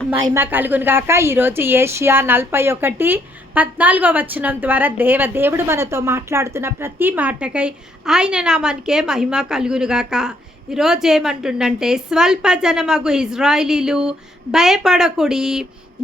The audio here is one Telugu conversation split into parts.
మహిమ కలుగును గాక. ఈరోజు ఏషియా 41:14 ద్వారా దేవుడు మనతో మాట్లాడుతున్న ప్రతి మాటకై ఆయన నామానికే మహిమ కలుగును గాక. ఈరోజు ఏమంటుండంటే, స్వల్ప జనమగు ఇజ్రాయిలీలు భయపడకుడి,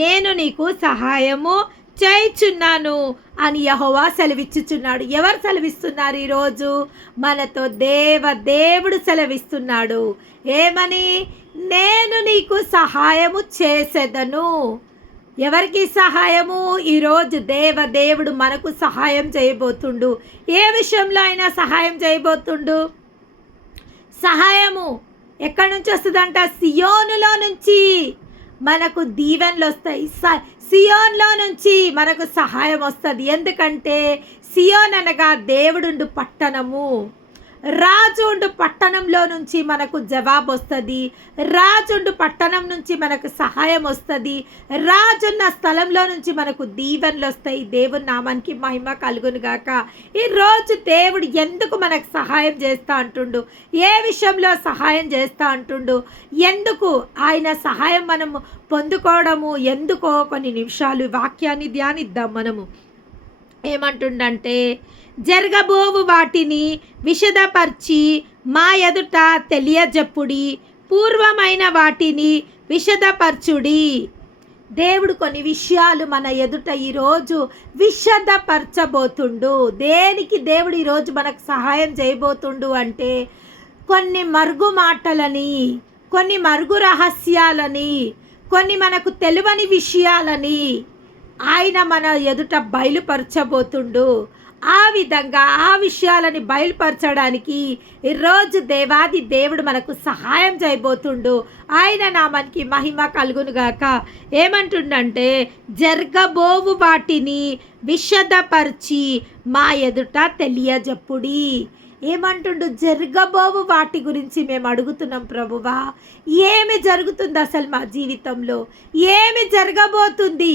నేను నీకు సహాయము చేయుచున్నాను అని యెహోవా సెలవిచ్చుచున్నాడు. ఎవరు సెలవిస్తున్నారు? ఈరోజు మనతో దేవుడు సెలవిస్తున్నాడు. ఏమని? నేను నీకు సహాయము చేసేదను. ఎవరికి సహాయము? ఈరోజు దేవుడు మనకు సహాయం చేయబోతుండు. ఏ విషయంలో అయినా సహాయం చేయబోతుండు. సహాయము ఎక్కడి నుంచి వస్తుందంట? సియోనులో నుంచి మనకు దీవెనలు వస్తాయి. సియోన్లో నుంచి మనకు సహాయం వస్తుంది. ఎందుకంటే సియోన్ అనగా దేవుడుండు పట్టణము. రాజుండు పట్టణంలో నుంచి మనకు జవాబు వస్తుంది. రాజుండు పట్టణం నుంచి మనకు సహాయం వస్తుంది. రాజున్న స్థలంలో నుంచి మనకు దీవెనలు వస్తాయి. దేవుని నామానికి మహిమ కలుగును గాక. ఈరోజు దేవుడు ఎందుకు మనకు సహాయం చేస్తా అంటుండు? ఏ విషయంలో సహాయం చేస్తా అంటుండు? ఎందుకు ఆయన సహాయం మనము పొందుకోవడము ఎందుకో కొన్ని నిమిషాలు వాక్యాన్ని ధ్యానిద్దాం. మనము ఏమంటుండంటే, జరగబోవు వాటిని విశదపరిచి మా ఎదుట తెలియజెప్పుడి, పూర్వమైన వాటిని విశదపరచుడి. దేవుడు కొన్ని విషయాలు మన ఎదుట ఈరోజు విశదపరచబోతుండు. దేనికి దేవుడు ఈరోజు మనకు సహాయం చేయబోతుండు అంటే, కొన్ని మరుగు మాటలని, కొన్ని మరుగు రహస్యాలని, కొన్ని మనకు తెలియని విషయాలని ఆయన మన ఎదుట బయలుపరచబోతుండు. ఆ విధంగా ఆ విషయాలని బయలుపరచడానికి ఈరోజు దేవాది దేవుడు మనకు సహాయం చేయబోతుండు. ఆయన నామానికి మహిమ కలుగునుగాక. ఏమంటుండంటే, జరగబోవు వాటిని విశదపరిచి మా ఎదుట తెలియజెప్పుడి. ఏమంటుండు? జరగబోవు వాటి గురించి మేము అడుగుతున్నాం ప్రభువా. ఏమి జరుగుతుంది అసలు మా జీవితంలో? ఏమి జరగబోతుంది?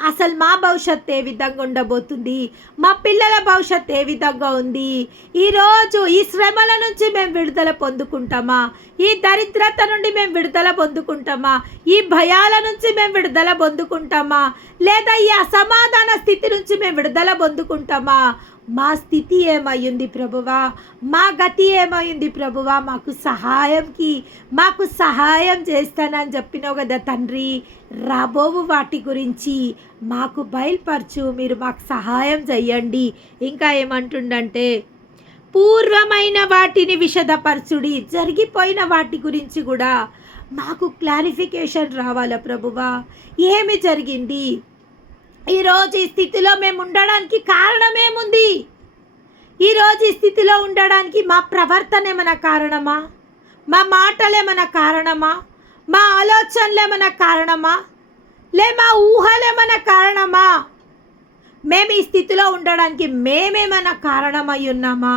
అసలు మా భవిష్యత్తు ఏ విధంగా ఉండబోతుంది? మా పిల్లల భవిష్యత్తు ఏ విధంగా ఉంది? ఈరోజు ఈ శ్రమల నుంచి మేము విడుదల పొందుకుంటామా? ఈ దరిద్రత నుండి మేము విడుదల పొందుకుంటామా? ఈ భయాల నుంచి మేము విడుదల పొందుకుంటామా? లేదా ఈ అసమాధాన స్థితి నుంచి మేము విడుదల పొందుకుంటామా? మా స్థితి ఏమయ్యింది ప్రభువా? మా గతి ఏమయ్యింది ప్రభువా? మాకు సహాయం చేస్తానని చెప్పినావు కదా తండ్రి. రాబోవు వాటి గురించి మాకు బయలుపరచు, మీరు మాకు సహాయం చెయ్యండి. ఇంకా ఏమంటుండంటే, పూర్వమైన వాటిని విశదపరచుడి. జరిగిపోయిన వాటి గురించి కూడా మాకు క్లారిఫికేషన్ రావాలా ప్రభువా? ఏమి జరిగింది? ఈరోజు ఈ స్థితిలో మేము ఉండడానికి కారణమేముంది? ఈరోజు ఈ స్థితిలో ఉండడానికి మా ప్రవర్తన ఏమైనా కారణమా? మా మాటలేమైనా కారణమా? మా ఆలోచనలేమైనా కారణమా? మా ఊహలేమైనా కారణమా? మేము ఈ స్థితిలో ఉండడానికి మేమేమైనా కారణమై ఉన్నామా?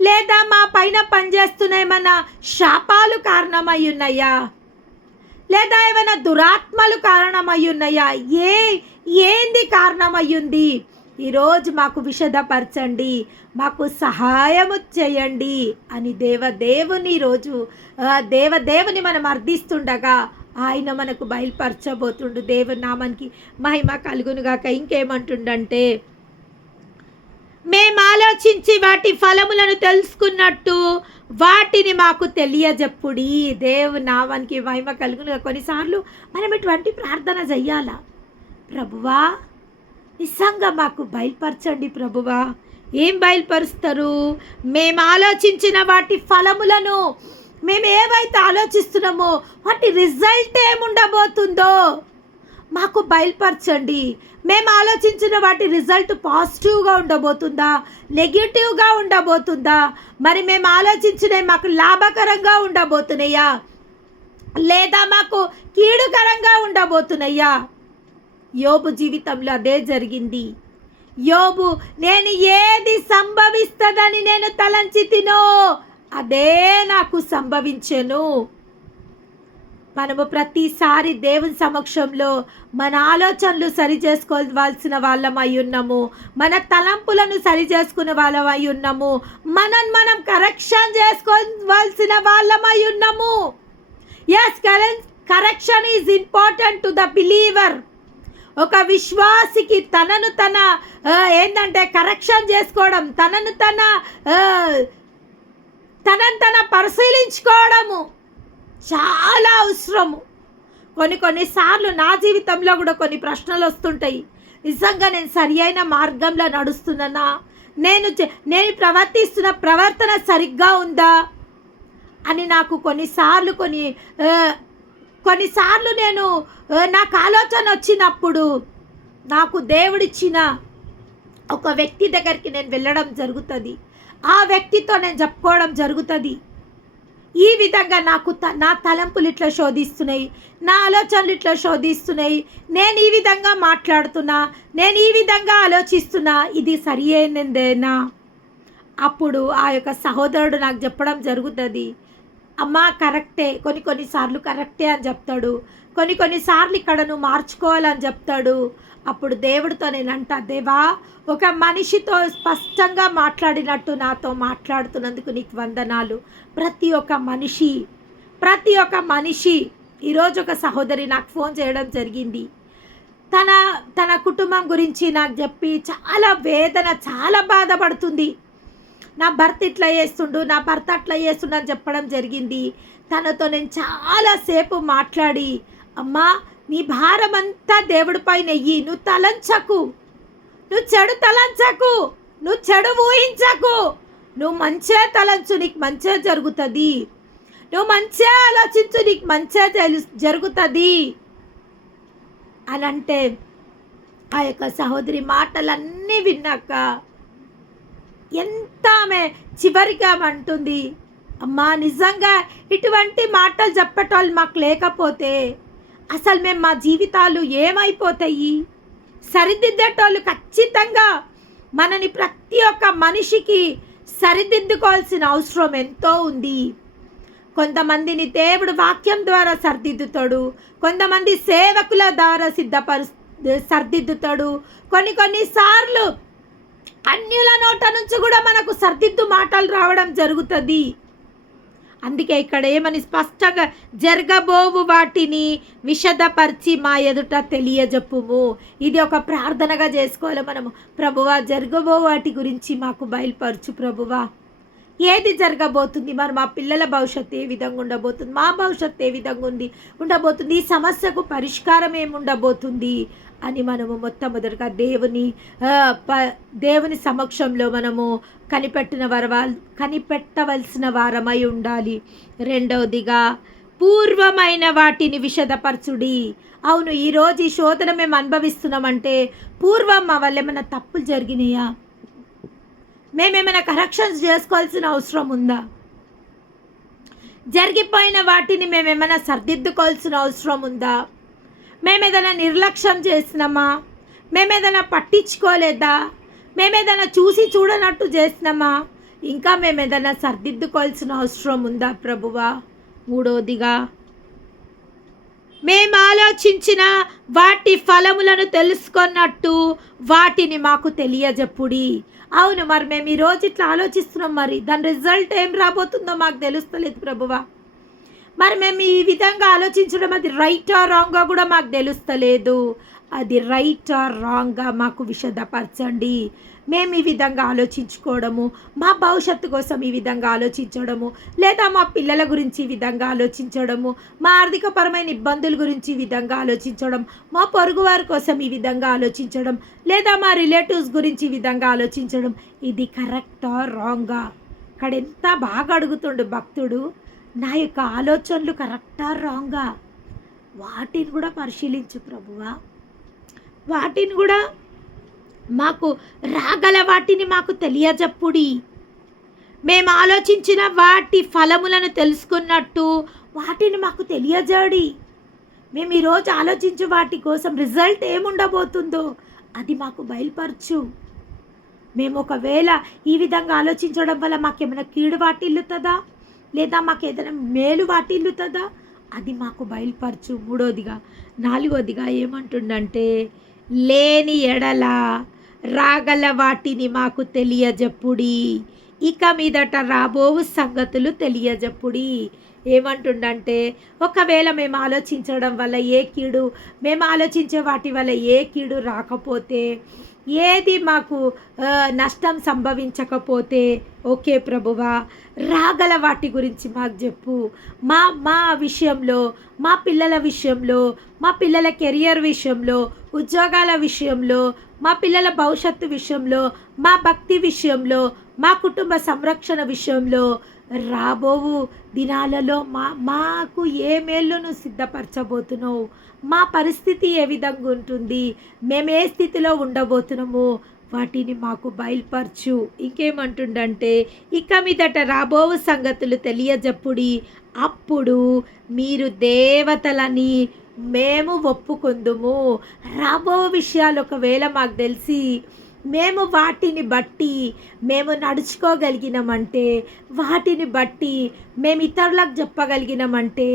లేదా మా పైన పనిచేస్తున్న ఏమైనా శాపాలు కారణమై ఉన్నాయా? లేదా ఏమైనా దురాత్మలు కారణమై ఉన్నాయా? ఏంది కారణమయ్యింది? ఈరోజు మాకు విశదపరచండి, మాకు సహాయము చేయండి అని దేవుని ఈరోజు దేవుని మనం అర్థిస్తుండగా ఆయన మనకు బయలుపరచబోతుండు. దేవుని నామానికి మహిమ కలుగునుగాక. ఇంకేమంటుండంటే, మేము ఆలోచించి వాటి ఫలములను తెలుసుకున్నట్టు వాటిని మాకు తెలియజెప్పుడి. దేవుని నామానికి మహిమ కలుగునుగా. కొన్నిసార్లు మనం ఇటువంటి ప్రార్థన చెయ్యాలా? ప్రభువా నిజంగా మాకు బయలుపరచండి ప్రభువా. ఏం బయలుపరుస్తారు? మేము ఆలోచించిన వాటి ఫలములను, మేము ఏవైతే ఆలోచిస్తున్నామో వాటి రిజల్ట్ ఏముండబోతుందో మాకు బయలుపరచండి. మేము ఆలోచించిన వాటి రిజల్ట్ పాజిటివ్గా ఉండబోతుందా, నెగిటివ్గా ఉండబోతుందా? మరి మేము ఆలోచించినవి మాకు లాభకరంగా ఉండబోతున్నాయా, లేదా మాకు కీడుకరంగా ఉండబోతున్నాయా? యోబు జీవితంలో అదే జరిగింది. యోబు, నేను ఏది సంభవిస్తుందని నేను తలంచి తినో అదే నాకు సంభవించెను. మనము ప్రతిసారి దేవుని సమక్షంలో మన ఆలోచనలు సరి చేసుకోవాల్సిన వాళ్ళమై ఉన్నాము. మన తలంపులను సరి చేసుకునే వాళ్ళమై ఉన్నాము. మనం కరెక్షన్ చేసుకోవాల్సిన వాళ్ళమై ఉన్నాము. Yes, correction is important to the believer. ఒక విశ్వాసికి తనను ఏంటంటే కరెక్షన్ చేసుకోవడం, తనను తన పరిశీలించుకోవడము చాలా అవసరము. కొన్నిసార్లు నా జీవితంలో కూడా కొన్ని ప్రశ్నలు వస్తుంటాయి. నిజంగా నేను సరి అయిన మార్గంలో నడుస్తున్నానా, నేను ప్రవర్తిస్తున్న ప్రవర్తన సరిగ్గా ఉందా అని నాకు కొన్నిసార్లు నేను నాకు ఆలోచన వచ్చినప్పుడు నాకు దేవుడిచ్చిన ఒక వ్యక్తి దగ్గరికి నేను వెళ్ళడం జరుగుతుంది. ఆ వ్యక్తితో నేను చెప్పుకోవడం జరుగుతుంది. ఈ విధంగా నా తలంపులు ఇట్లా శోధిస్తున్నాయి, నా ఆలోచనలు ఇట్లా శోధిస్తున్నాయి, నేను ఈ విధంగా మాట్లాడుతున్నా, నేను ఈ విధంగా ఆలోచిస్తున్నా, ఇది సరి అయినదేనా? అప్పుడు ఆ యొక్క సహోదరుడు నాకు చెప్పడం జరుగుతుంది, అమ్మా కరెక్టే, కొన్నిసార్లు కరెక్టే అని చెప్తాడు, కొన్నిసార్లు ఇక్కడ నువ్వు మార్చుకోవాలని చెప్తాడు. అప్పుడు దేవుడితో నేనంట, దేవా ఒక మనిషితో స్పష్టంగా మాట్లాడినట్టు నాతో మాట్లాడుతున్నందుకు నీకు వందనాలు. ప్రతి ఒక్క మనిషి ఈరోజు ఒక సహోదరి నాకు ఫోన్ చేయడం జరిగింది. తన కుటుంబం గురించి నాకు చెప్పి చాలా వేదన, చాలా బాధపడుతుంది. నా భర్త ఇట్లా చేస్తుండు, నా భర్త అట్లా చేస్తుండు అని చెప్పడం జరిగింది. తనతో నేను చాలాసేపు మాట్లాడి, అమ్మా నీ భారం అంతా దేవుడిపై నెయ్యి, నువ్వు తలంచకు, నువ్వు చెడు తలంచకు, నువ్వు చెడు ఊహించకు, నువ్వు మంచిగా తలంచు, నీకు మంచిగా జరుగుతుంది, నువ్వు మంచిగా ఆలోచించు, నీకు మంచిగా జరుగుతుంది అని అంటే, ఆ యొక్క సహోదరి మాటలన్నీ విన్నాక ఎంత ఆమె చివరిగా అంటుంది, అమ్మా నిజంగా ఇటువంటి మాటలు చెప్పేటోళ్ళు మాకు లేకపోతే అసలు మేము మా జీవితాలు ఏమైపోతాయి? సరిదిద్దేటోళ్ళు ఖచ్చితంగా మనని ప్రతి ఒక్క మనిషికి సరిదిద్దుకోవాల్సిన అవసరం ఎంతో ఉంది. కొంతమందిని దేవుడు వాక్యం ద్వారా సరిదిద్దుతాడు, కొంతమంది సేవకుల ద్వారా సరిదిద్దుతాడు, కొన్నిసార్లు అన్యుల నోట నుంచి కూడా మనకు సరిదిద్దు మాటలు రావడం జరుగుతుంది. అందుకే ఇక్కడ ఏమని స్పష్టంగా, జరగబోవు వాటిని విశదపరిచి మా ఎదుట తెలియజెప్పుము. ఇది ఒక ప్రార్థనగా చేసుకోవాలి మనము. ప్రభువా జరగబో వాటి గురించి మాకు బయలుపరచు ప్రభువా. ఏది జరగబోతుంది, మరి మా పిల్లల భవిష్యత్తు ఏ విధంగా ఉండబోతుంది, మా భవిష్యత్తు ఏ విధంగా ఉండబోతుంది, ఈ సమస్యకు పరిష్కారం ఏముండబోతుంది అని మనము మొట్టమొదటిగా దేవుని సమక్షంలో మనము కనిపెట్టవలసిన వారమై ఉండాలి. రెండవదిగా పూర్వమైన వాటిని విశదపరచుడి. అవును, ఈరోజు ఈ శోధన మేము అనుభవిస్తున్నామంటే పూర్వం మా వల్ల ఏమైనా తప్పులు జరిగినాయా, మేమేమైనా కరెక్షన్స్ చేసుకోవాల్సిన అవసరం ఉందా, జరిగిపోయిన వాటిని మేమేమైనా సరిదిద్దుకోవాల్సిన అవసరం ఉందా, మేమేదైనా నిర్లక్ష్యం చేసినామా, మేమేదైనా పట్టించుకోలేదా, మేమేదైనా చూడనట్టు చేసినామా, ఇంకా మేమేదైనా సరిదిద్దుకోవాల్సిన అవసరం ఉందా ప్రభువా. మూడవదిగా మేము ఆలోచించిన వాటి ఫలములను తెలుసుకున్నట్టు వాటిని మాకు తెలియజెప్పుడి. అవును, మరి మేము ఈరోజు ఇట్లా ఆలోచిస్తున్నాం, మరి దాని రిజల్ట్ ఏం రాబోతుందో మాకు తెలుస్తలేదు ప్రభువా. మరి మేము ఈ విధంగా ఆలోచించడం అది రైటా రాంగా కూడా మాకు తెలుస్తలేదు. అది రైటా రాంగా మాకు విశదపరచండి. మేము ఈ విధంగా ఆలోచించుకోవడము, మా భవిష్యత్తు కోసం ఈ విధంగా ఆలోచించడము, లేదా మా పిల్లల గురించి ఈ విధంగా ఆలోచించడము, మా ఆర్థికపరమైన ఇబ్బందుల గురించి ఈ విధంగా ఆలోచించడం, మా పొరుగువారి కోసం ఈ విధంగా ఆలోచించడం, లేదా మా రిలేటివ్స్ గురించి ఈ విధంగా ఆలోచించడం, ఇది కరెక్టా రాంగా? ఇక్కడ ఎంత బాగా అడుగుతుండు భక్తుడు, నా యొక్క ఆలోచనలు కరెక్టా రాంగా? వాటిని కూడా పరిశీలించు ప్రభువా. వాటిని కూడా మాకు రాగల వాటిని మాకు తెలియజెప్పుడి. మేము ఆలోచించిన వాటి ఫలములను తెలుసుకున్నట్టు వాటిని మాకు తెలియజేడి. మేము ఈరోజు ఆలోచించే వాటి కోసం రిజల్ట్ ఏముండబోతుందో అది మాకు బయలుపరచు. మేము ఒకవేళ ఈ విధంగా ఆలోచించడం వల్ల మాకేమైనా కీడు వాటిల్లుతుందా, లేదా మాకు ఏదైనా మేలు వాటిల్లుతుందా, అది మాకు బయలుపరచు. నాలుగోదిగా ఏమంటుండంటే, లేని ఎడల రాగల వాటిని మాకు తెలియజెప్పుడి. ఇక మీదట రాబోవు సంగతులు తెలియజెప్పుడి. ఏమంటుండంటే, ఒకవేళ మేము ఆలోచించడం వల్ల మేము ఆలోచించే వాటి వల్ల ఏ కీడు రాకపోతే, ఏది మాకు నష్టం సంభవించకపోతే, ఓకే ప్రభువా, రాగల వాటి గురించి మాకు చెప్పు. మా మా విషయంలో, మా పిల్లల విషయంలో, మా పిల్లల కెరియర్ విషయంలో, ఉద్యోగాల విషయంలో, మా పిల్లల భవిష్యత్తు విషయంలో, మా భక్తి విషయంలో, మా కుటుంబ సంరక్షణ విషయంలో, రాబోవు దినాలలో మాకు ఏ మేలును సిద్ధపరచబోతున్నావు, మా పరిస్థితి ఏ విధంగా ఉంటుంది, మేము ఏ స్థితిలో ఉండబోతున్నాము, వాటిని మాకు బయలుపరచు. ఇంకేమంటుండంటే, ఇక మీదట రాబోవు సంగతులు తెలియజెప్పుడి, అప్పుడు మీరు దేవతలని మేము ఒప్పుకుందుము. రాబో విషయాలు ఒకవేళ మాకు తెలిసి మేము వాటిని బట్టి మేము నడుచుకోగలిగినామంటే, వాటిని బట్టి మేము ఇతరులకు చెప్పగలిగినామంటే,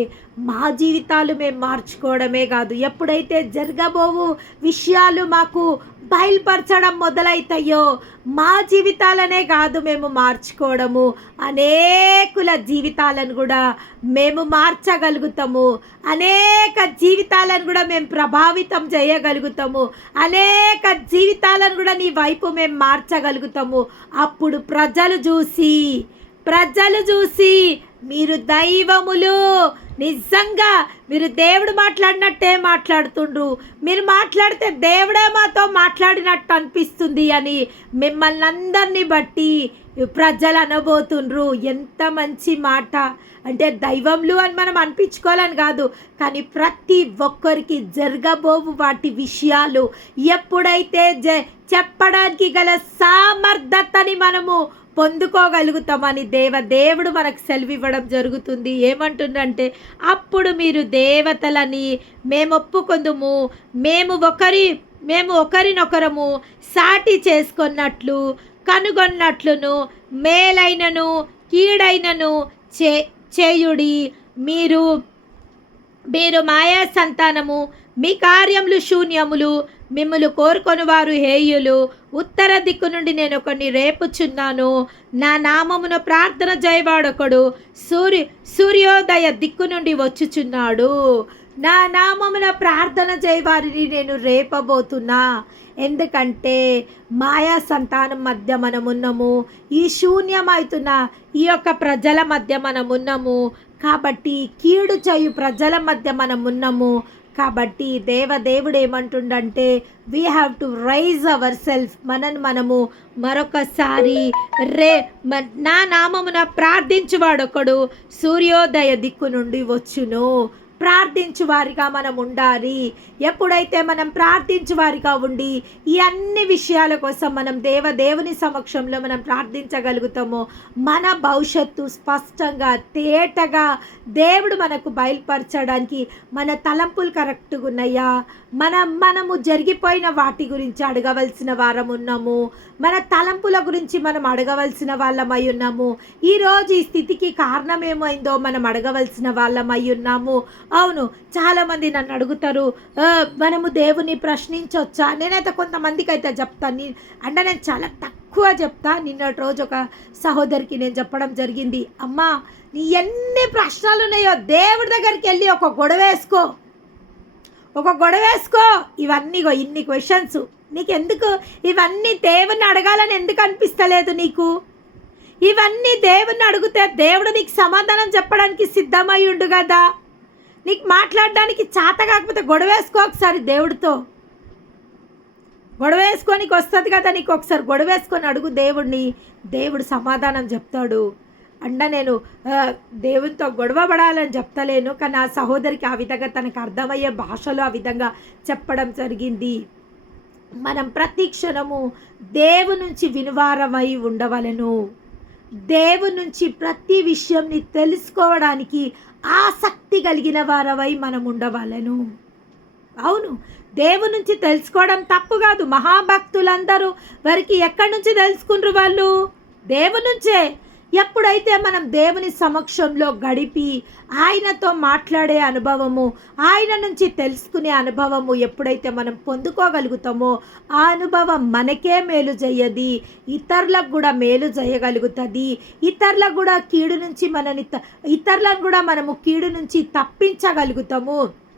మా జీవితాలు మేము మార్చుకోవడమే కాదు, ఎప్పుడైతే జరగబోవు విషయాలు మాకు బయలుపరచడం మొదలవుతాయో, మా జీవితాలనే కాదు మేము మార్చుకోవడము, అనేకుల జీవితాలను కూడా మేము మార్చగలుగుతాము, అనేక జీవితాలను కూడా మేము ప్రభావితం చేయగలుగుతాము, అనేక జీవితాలను కూడా నీ వైపు మేము మార్చగలుగుతాము. అప్పుడు ప్రజలు చూసి మీరు దైవములు, నిజంగా మీరు దేవుడు మాట్లాడినట్టే మాట్లాడుతుండ్రు, మీరు మాట్లాడితే దేవుడే మాతో మాట్లాడినట్టు అనిపిస్తుంది అని మిమ్మల్ని అందరినీ బట్టి ప్రజలు అనబోతుండ్రు. ఎంత మంచి మాట అంటే, దైవములు అని మనం అనిపించుకోవాలని కాదు, కానీ ప్రతి ఒక్కరికి జరగబోవు వాటి విషయాలు ఎప్పుడైతే చెప్పడానికి గల సామర్థ్యతని మనము పొందుకోగలుగుతామని దేవుడు మనకు సెలవివ్వడం జరుగుతుంది. ఏమంటుందంటే, అప్పుడు మీరు దేవతలని మేము ఒప్పుకొందుము, మేము ఒకరినొకరము సాటి చేసుకున్నట్లు కనుగొన్నట్లును మేలైనను కీడైనను చేయుడి. మీరు మాయా సంతానము, మీ కార్యములు శూన్యములు, మిమ్మల్ని కోరుకొని వారు హేయులు. ఉత్తర దిక్కు నుండి నేను ఒకడిని రేపుచున్నాను, నా నామమున ప్రార్థన చేయవాడొకడు సూర్యోదయ దిక్కు నుండి వచ్చుచున్నాడు. నా నామమున ప్రార్థన చేయవారిని నేను రేపబోతున్నా. ఎందుకంటే మాయా సంతానం మధ్య మనమున్నాము, ఈ శూన్యమవుతున్న ఈ యొక్క ప్రజల మధ్య మనమున్నాము, కాబట్టి కీడు చేయు ప్రజల మధ్య మనమున్నాము. కాబట్టి దేవుడు ఏమంటుండంటే, we have to raise our self, మనము మరొకసారి నా నామమున ప్రార్థించువాడొకడు సూర్యోదయ దిక్కు నుండి వచ్చును. ప్రార్థించు వారిగా మనం ఉండాలి. ఎప్పుడైతే మనం ప్రార్థించు వారిగా ఉండి ఈ అన్ని విషయాల కోసం మనం దేవుని సమక్షంలో మనం ప్రార్థించగలుగుతామో, మన భవిష్యత్తు స్పష్టంగా తేటగా దేవుడు మనకు బయలుపరచడానికి మన తలంపులు కరెక్ట్గా ఉన్నాయా, మనము జరిగిపోయిన వాటి గురించి అడగవలసిన వారం ఉన్నాము, మన తలంపుల గురించి మనం అడగవలసిన వాళ్ళమై ఉన్నాము, ఈరోజు ఈ స్థితికి కారణం ఏమైందో మనం అడగవలసిన వాళ్ళమై ఉన్నాము. అవును, చాలామంది నన్ను అడుగుతారు, మనము దేవుని ప్రశ్నించవచ్చా? నేనైతే కొంతమందికి అయితే చెప్తాను, అంటే నేను చాలా తక్కువ చెప్తా. నిన్నటి రోజు ఒక సహోదరికి నేను చెప్పడం జరిగింది, అమ్మా నీ ఎన్ని ప్రశ్నలు ఉన్నాయో దేవుడి దగ్గరికి వెళ్ళి ఒక గొడవ వేసుకో. ఇన్ని క్వశ్చన్స్ నీకెందుకు? ఇవన్నీ దేవుని అడగాలని ఎందుకు అనిపిస్తలేదు నీకు? ఇవన్నీ దేవుని అడిగితే దేవుడు నీకు సమాధానం చెప్పడానికి సిద్ధమై ఉండు కదా. నీకు మాట్లాడడానికి చేత కాకపోతే గొడవేసుకో, ఒకసారి దేవుడితో గొడవేసుకోనికి వస్తుంది కదా నీకు. ఒకసారి గొడవేసుకొని అడుగు దేవుడిని, దేవుడు సమాధానం చెప్తాడు. నేను దేవునితో గొడవ పడాలని చెప్తలేను, కానీ ఆ సహోదరికి ఆ విధంగా తనకు అర్థమయ్యే భాషలో ఆ విధంగా చెప్పడం జరిగింది. మనం ప్రతి క్షణము దేవుని నుంచి వినువారమై ఉండవలను. దేవుని నుంచి ప్రతి విషయంని తెలుసుకోవడానికి ఆసక్తి కలిగిన వారమై మనం ఉండవలను. అవును, దేవుని నుంచి తెలుసుకోవడం తప్పు కాదు. మహాభక్తులందరూ వారికి ఎక్కడి నుంచి తెలుసుకుంటారు? వాళ్ళు దేవుని నుంచే. ఎప్పుడైతే మనం దేవుని సమక్షంలో గడిపి ఆయనతో మాట్లాడే అనుభవము, ఆయన నుంచి తెలుసుకునే అనుభవము ఎప్పుడైతే మనం పొందుకోగలుగుతామో ఆ అనుభవం మనకే మేలు చేయది, ఇతరులకు కూడా మేలు చేయగలుగుతుంది. ఇతరులకు కూడా కీడు నుంచి ఇతరులను కూడా మనము కీడు నుంచి తప్పించగలుగుతాము.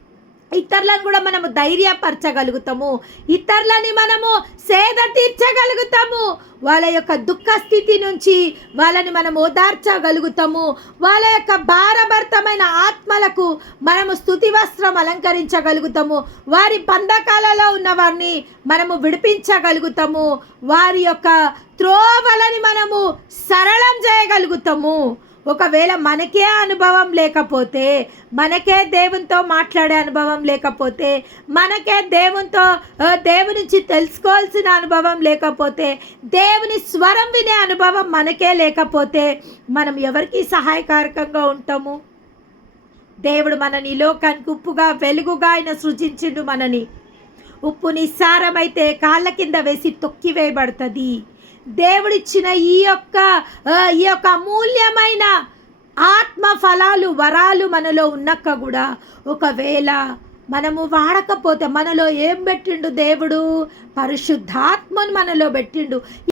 ఇతరులను కూడా మనము ధైర్యపరచగలుగుతాము. ఇతరులని మనము సేద తీర్చగలుగుతాము. వాళ్ళ యొక్క దుఃఖ స్థితి నుంచి వాళ్ళని మనం ఓదార్చగలుగుతాము. వాళ్ళ యొక్క భారభరితమైన ఆత్మలకు మనము స్తుతి వస్త్రం అలంకరించగలుగుతాము. వారి బంధకాలలో ఉన్న వారిని మనము విడిపించగలుగుతాము. వారి యొక్క త్రోవలని మనము సరళం చేయగలుగుతాము. ఒకవేళ మనకే అనుభవం లేకపోతే, మనకే దేవునితో మాట్లాడే అనుభవం లేకపోతే, మనకే దేవుని నుంచి తెలుసుకోవాల్సిన అనుభవం లేకపోతే, దేవుని స్వరం వినే అనుభవం మనకే లేకపోతే మనం ఎవరికి సహాయకారకంగా ఉంటాము? దేవుడు మనని లోకానికి ఉప్పుగా వెలుగుగా ఆయన సృజించిండు మనని. ఉప్పు నిస్సారమైతే కాళ్ళ కింద వేసి తొక్కివేయబడుతుంది. దేవుడిచ్చిన ఈ యొక్క అమూల్యమైన ఆత్మ ఫలాలు వరాలు మనలో ఉన్నక్క కూడా ఒకవేళ మనము వాడకపోతే, మనలో ఏం పెట్టిండు దేవుడు? పరిశుద్ధాత్మను మనలో పెట్టిండు.